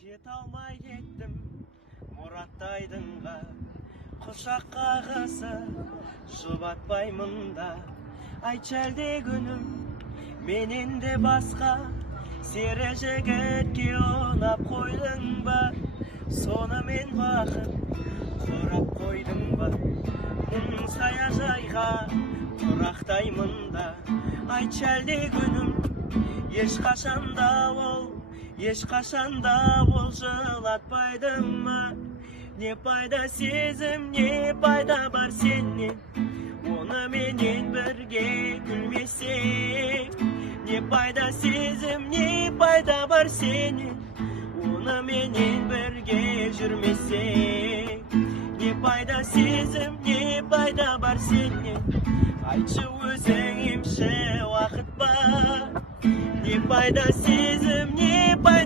Жете алмай кеттім Мұраттайдыңға, құшақ қағысы жұбатпаймын да. Айтшы әлде күнім менен де басқа сері жігітке ұнап қойдың ба? Сонымен бақыт құрап қойдың ба? Саяжайға тұрақтаймын да. Айтшы әлде күнім ешқашанда ол жылатпайды ма? Не пайда сезім, не пайда бар сенен, оны менен бірге күлмесек? Не пайда сезім, не пайда бар сенен, оны менен бірге жүрмесек? Не пайда сезім, не пайда бар сенен? Айтшы өзің емші уақыт бар. Не пайда сезім, не пайда